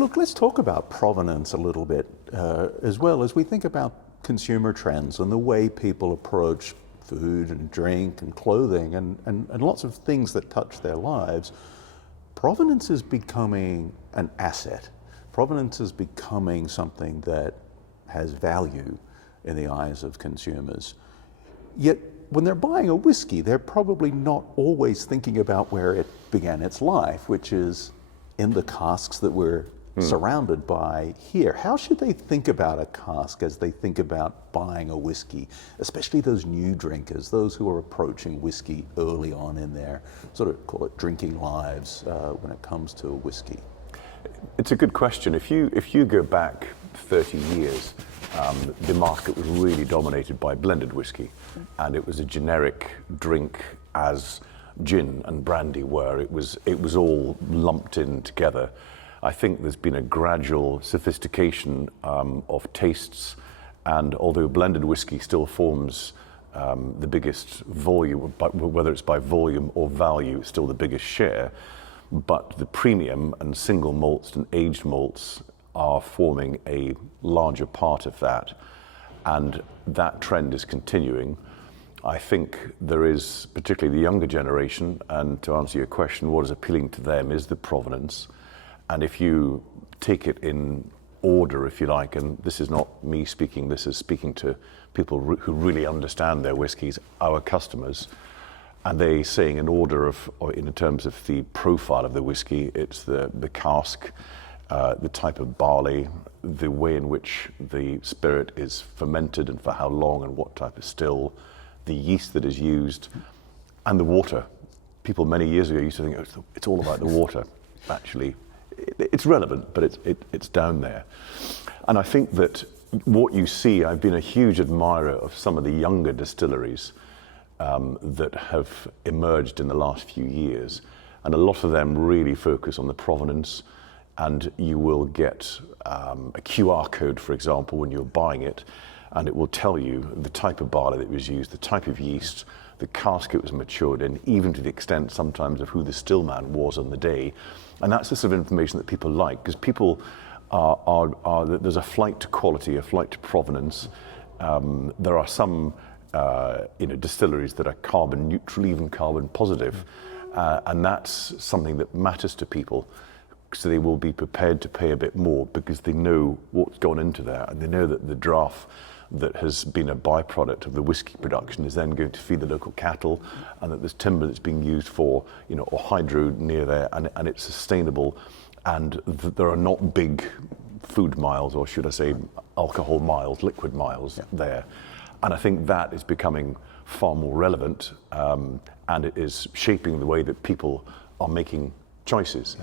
Look, let's talk about provenance a little bit as well as we think about consumer trends and the way people approach food and drink and clothing and lots of things that touch their lives. Provenance is becoming an asset. Provenance is becoming something that has value in the eyes of consumers. Yet when they're buying a whiskey, they're probably not always thinking about where it began its life, which is in the casks that we're surrounded by here. How should they think about a cask as they think about buying a whiskey, especially those new drinkers, those who are approaching whiskey early on in their sort of, call it, drinking lives when it comes to whiskey? It's a good question. If you go back 30 years, the market was really dominated by blended whiskey, and it was a generic drink as gin and brandy were. It was all lumped in together. I think there's been a gradual sophistication of tastes, and although blended whiskey still forms the biggest volume, but whether it's by volume or value, it's still the biggest share, but the premium and single malts and aged malts are forming a larger part of that, and that trend is continuing. I think there is, particularly the younger generation, and to answer your question, what is appealing to them is the provenance. And if you take it in order, if you like, and this is not me speaking, this is speaking to people who really understand their whiskies, our customers, and they saying in order of, or in terms of the profile of the whiskey, it's the cask, the type of barley, the way in which the spirit is fermented and for how long and what type of still, the yeast that is used, and the water. People many years ago used to think it's all about the water. Actually, it's relevant, but it's down there. And I think that what you see, I've been a huge admirer of some of the younger distilleries that have emerged in the last few years, and a lot of them really focus on the provenance. And you will get a QR code, for example, when you're buying it, and it will tell you the type of barley that was used, the type of yeast, the cask it was matured in, even to the extent sometimes of who the stillman was on the day. And that's the sort of information that people like, because people there's a flight to quality, a flight to provenance. There are some distilleries that are carbon neutral, even carbon positive, and that's something that matters to people. So they will be prepared to pay a bit more because they know what's gone into there, and they know that the draff that has been a byproduct of the whiskey production is then going to feed the local cattle, and that there's timber that's being used for, or hydro near there, and it's sustainable, and there are not big food miles, or should I say alcohol miles, liquid miles there. And I think that is becoming far more relevant, and it is shaping the way that people are making choices.